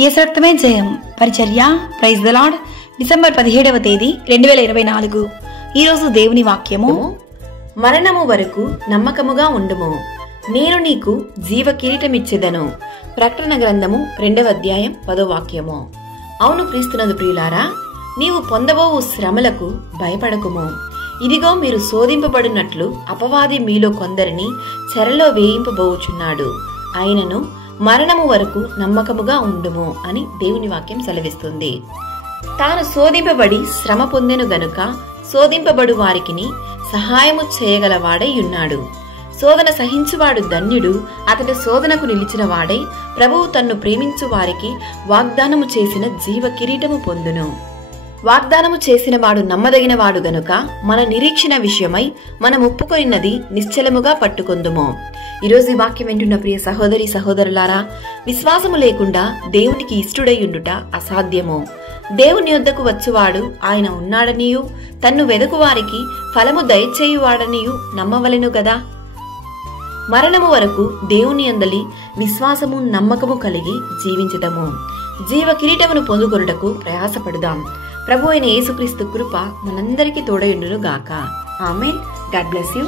యేసు రక్తమే జయం పరిచర్య ప్రైజ్ ద లార్డ్. డిసెంబర్ 17వ తేదీ 2024. ఈరోజు దేవుని వాక్యము, మరణము వరకు నమ్మకముగా ఉండుము, నేను నీకు జీవ కిరీటమిచ్చెదను. ప్రకటన గ్రంథము 2వ అధ్యాయం 10వ వాక్యము. అవును క్రీస్తునందు ప్రియులారా, నీవు పొందబోవు శ్రమలకు భయపడకుము. ఇదిగో మీరు శోధింపబడినట్లు అపవాది మీలో కొందరిని చెరలో వేయింపబోచున్నాడు. ఆయనను మరణము వరకు నమ్మకముగా ఉండుము అని దేవుని వాక్యం సెలవిస్తుంది. తాను శోధింపబడి శ్రమ పొందెను గనుక శోధింపబడు వారికిని సహాయము చేయగలవాడై ఉన్నాడు. శోధన సహించువాడు ధన్యుడు, అతడి శోధనకు నిలిచిన వాడై ప్రభువు తన్ను ప్రేమించు వారికి వాగ్దానము చేసిన జీవ కిరీటము పొందును. వాగ్దానము చేసిన వాడు నమ్మదగిన వాడు గనుక మన నిరీక్షణ విషయమై మనం ఒప్పుకొనిన్నది నిశ్చలముగా పట్టుకొందుము. ఈరోజు ఈ వాక్యం వింటున్న ప్రియ సహోదరి సహోదరులారా, విశ్వాసము లేకుండా దేవునికి ఇష్టుడై ఉండుట అసాధ్యము. దేవుని యొద్దకు వచ్చువాడు ఆయన ఉన్నాడనియు తన్ను వెదకు వారికి ఫలము దయచేయువాడనియు నమ్మవలెను గదా. మరణము వరకు దేవుని యందలి విశ్వాసము నమ్మకము కలిగి జీవించుదము. జీవ కిరీటమును పొందుకొనుటకు ప్రయాసపడుదాం. ప్రభు అయిన యేసుక్రీస్తు కృప మనందరికీ తోడయుండును గాక. ఆమేన్. God bless you.